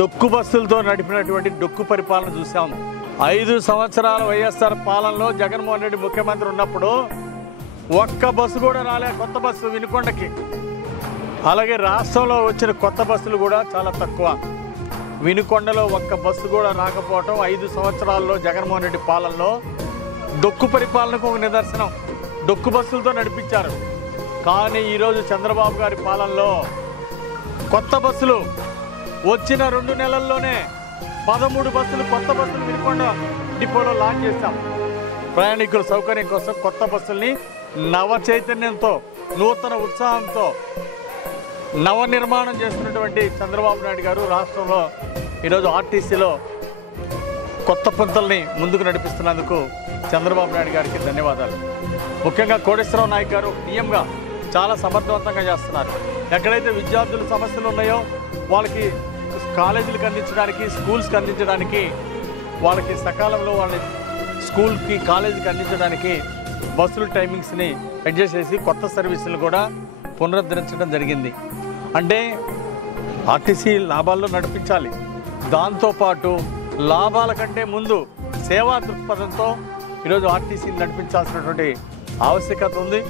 డొక్కు బస్సులతో నడిపినటువంటి డొక్కు పరిపాలన చూసాము. 5 సంవత్సరాల వైఎస్ఆర్ పాలనలో జగన్మోహన్ రెడ్డి ముఖ్యమంత్రి ఉన్నప్పుడు ఒక్క బస్సు కూడా రాలే, కొత్త బస్సు వినుకొండకి. అలాగే రాష్ట్రంలో వచ్చిన కొత్త బస్సులు కూడా చాలా తక్కువ. వినుకొండలో ఒక్క బస్సు కూడా రాకపోవటం 5 సంవత్సరాల్లో జగన్మోహన్ రెడ్డి పాలనలో డొక్కు పరిపాలనకు ఒక నిదర్శనం. డొక్కు బస్సులతో నడిపించారు. కానీ ఈరోజు చంద్రబాబు గారి పాలనలో కొత్త బస్సులు వచ్చిన 2 నెలల్లోనే 13 బస్సులు, కొత్త బస్సులు వినుకొండ డిపోలో లాంచ్ చేశాం. ప్రయాణికుల సౌకర్యం కోసం కొత్త బస్సుల్ని నవ చైతన్యంతో, నూతన ఉత్సాహంతో నవనిర్మాణం చేస్తున్నటువంటి చంద్రబాబు నాయుడు గారు రాష్ట్రంలో ఈరోజు ఆర్టీసీలో కొత్త పుంతల్ని ముందుకు నడిపిస్తున్నందుకు చంద్రబాబు నాయుడు గారికి ధన్యవాదాలు. ముఖ్యంగా కోటేశ్వరరావు నాయక్ గారు సీఎంగా చాలా సమర్థవంతంగా చేస్తున్నారు. ఎక్కడైతే విద్యార్థుల సమస్యలు ఉన్నాయో వాళ్ళకి కాలేజీలకు అందించడానికి, స్కూల్స్కి అందించడానికి, వాళ్ళకి సకాలంలో వాళ్ళ స్కూల్కి, కాలేజీకి అందించడానికి బస్సుల టైమింగ్స్ని అడ్జస్ట్ చేసి కొత్త సర్వీసులు కూడా పునరుద్ధరించడం జరిగింది. అంటే ఆర్టీసీ లాభాల్లో నడిపించాలి. దాంతోపాటు లాభాల కంటే ముందు సేవా దృక్పథంతో ఈరోజు ఆర్టీసీని నడిపించాల్సినటువంటి ఆవశ్యకత ఉంది.